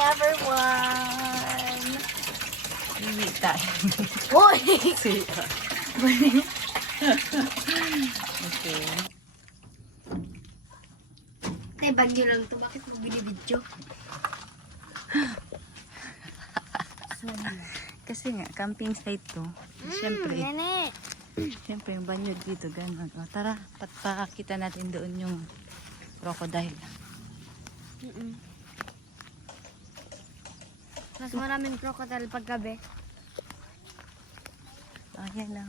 everyone! Hindi tayo. Hoy! Siya. Okay. Ay, bagyo lang to. Bakit mo binibidyo? Kasi nga, camping site to. Siyempre, Nene! siyempre yung banyo dito, gano'n. O, tara, pakita natin doon yung crocodile. Mas maraming crocodile paggabi. Ayan na.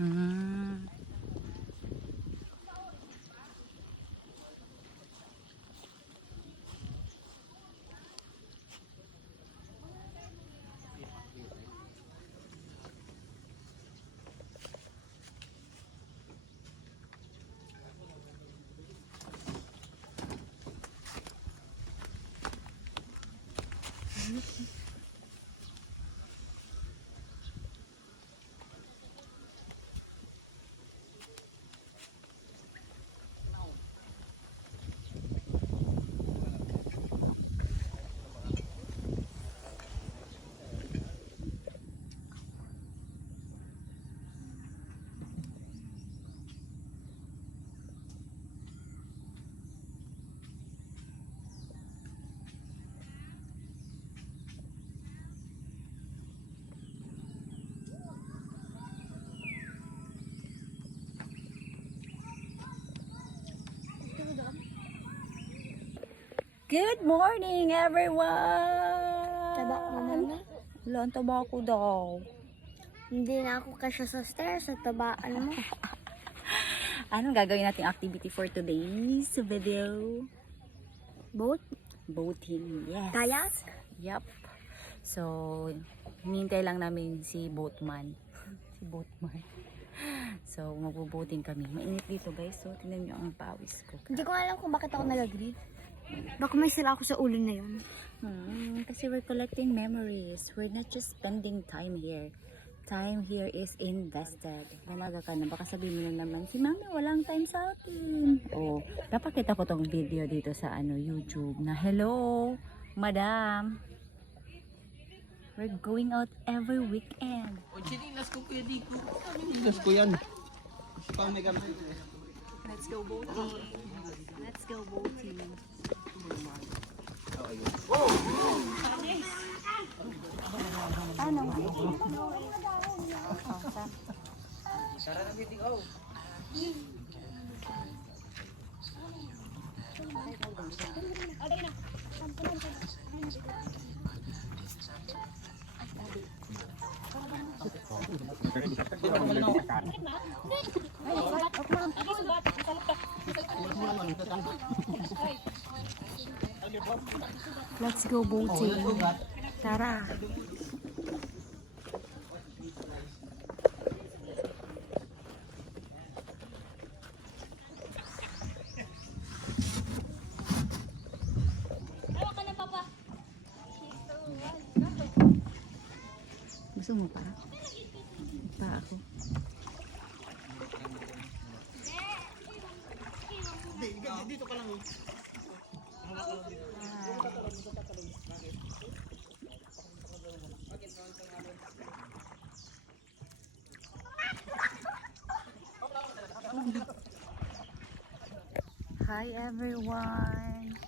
Mm. Good morning, everyone! Taba mo na. Wala, ang taba ko daw. Hindi na ako kasya sa stairs. Sa tabaan mo. Anong gagawin nating activity for today's video? Boat? Boating, yes. Kayak? Yup. So, hinihintay lang namin si boatman. Si boatman. So, magbo-boating kami. Mainit dito, guys. So, tingnan nyo ang pawis ko. Hindi ko alam kung bakit ako nag-agree. Baka may sila ako sa ulo na yun. Kasi we're collecting memories. We're not just spending time here. Time here is invested. Dalaga ka na. Baka sabihin mo na naman, si Mami walang time sa atin. Oh, dapat kita ko tong video dito sa YouTube na, hello, madam. We're going out every weekend. O, chinilas ko kuya dito. Chinilas ko yan. Let's go boating. Let's go boating. Ano? Tara na meeting, oh. Let's go boating. Tara. Gusto mo pa? Pa ako. Dito ka lang. Hi everyone!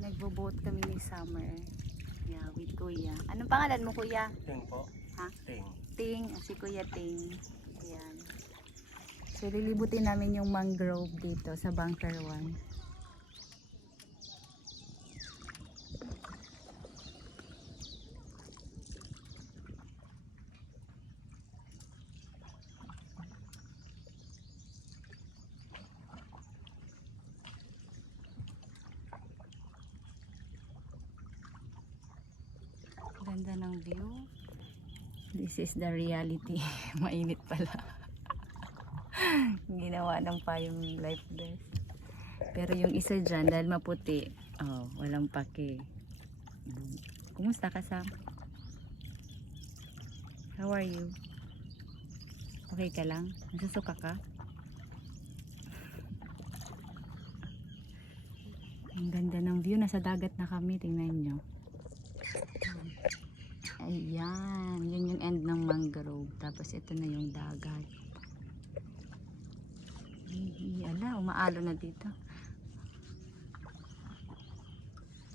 Nagbo-boat kami ni Summer. Yeah, with Kuya. Anong pangalan mo, Kuya? Ting po. Ha? Ting. Ting. Si Kuya Ting. Ayan. So, lilibutin namin yung mangrove dito sa Bunker 1. Ganda ng view. This is the reality. Mainit pala. Ginawa ng payong life vest. Pero yung isa dyan, dahil maputi, oh, walang pake. Kumusta ka, Sam? How are you? Okay ka lang? Nasusuka ka? Ang ganda ng view. Nasa dagat na kami. Tingnan nyo. Ayan. Yun yung end ng mangrove. Tapos ito na yung dagat. Ala, umaalo na dito.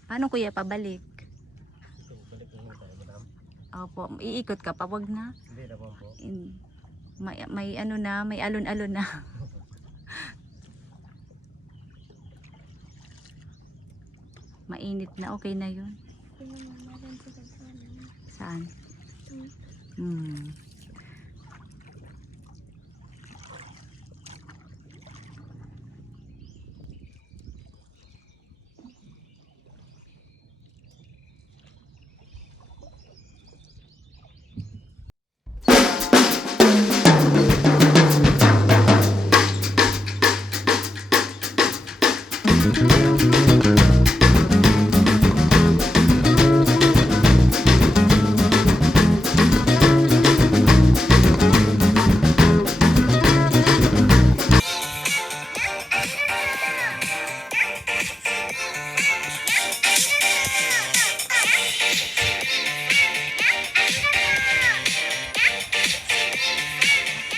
Paano kuya? Pabalik? Balik na lang tayo, madam. Opo. Iikot ka pa. Wag na. Hindi naman po. May ano na. May alon-alon na. Mainit na. Okay na yun. Saan?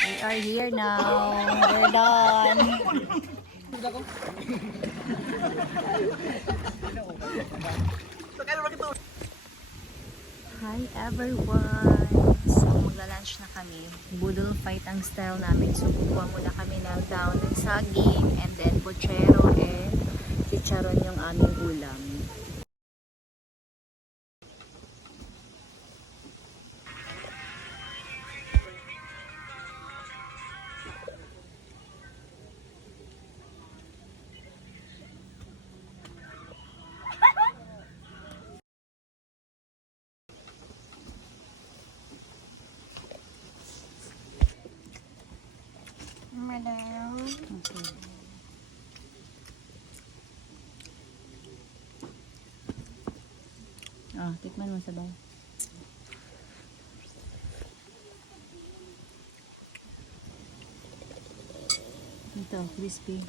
We are here now. We're done. Hi everyone! So magla-lunch na kami. Budol fight ang style namin. So kukuha muna kami ng down ng saging and then pochero and chicharon yung aming ulam. Okay. Oh, tikman mo sabay. Ito, crispy.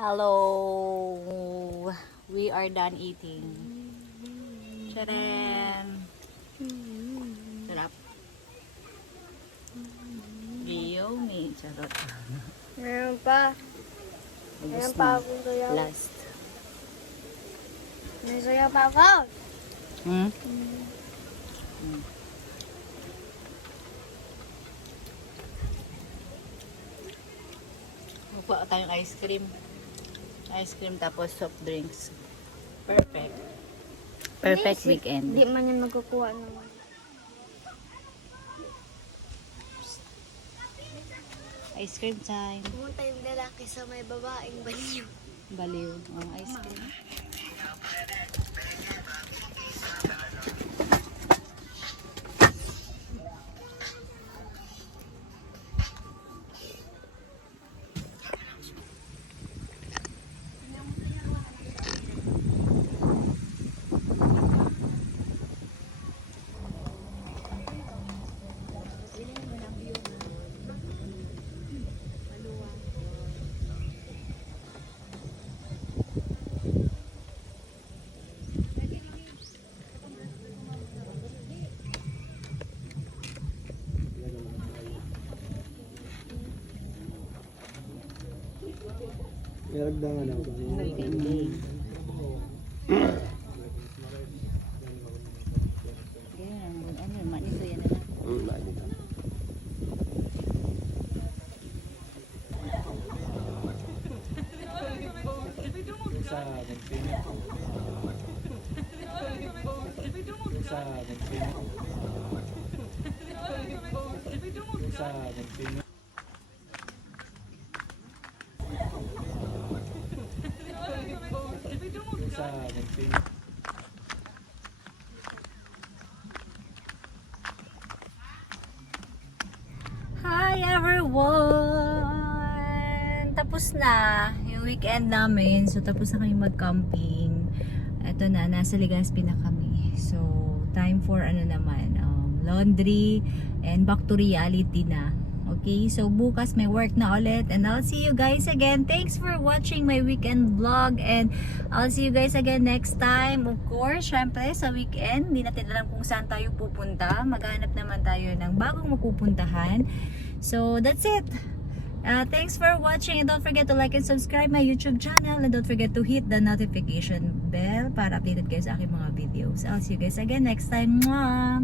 Hello! We are done eating. Tadam! Sarap. Yummy. Charot. Meron pa. Ubus Meron na. pa akong sayaw. Last. May sayaw pa ako. Hmm? Kukuha tayong ice cream. Ice cream tapos soft drinks. Perfect. Perfect weekend. Hindi man yan magkukuha naman. Ice cream time. Pumunta yung lalaki sa may babaeng baliw. Baliw. Oh, ice cream. Yaragdangan ako. Weekend. Yan, ano, manito yan na. Sa Sa nagpino. Sa nagpino. Hi everyone! Tapos na yung weekend namin. So tapos na kami mag-camping. Ito na, nasa Legazpi na kami. So time for ano naman, laundry and back to reality na. Okay, so bukas may work na ulit and I'll see you guys again. Thanks for watching my weekend vlog and I'll see you guys again next time. Of course, syempre sa weekend, hindi natin alam kung saan tayo pupunta. Maghanap naman tayo ng bagong mapupuntahan. So that's it. Thanks for watching and don't forget to like and subscribe my YouTube channel and don't forget to hit the notification bell para updated kayo sa aking mga videos. I'll see you guys again next time. Mwah!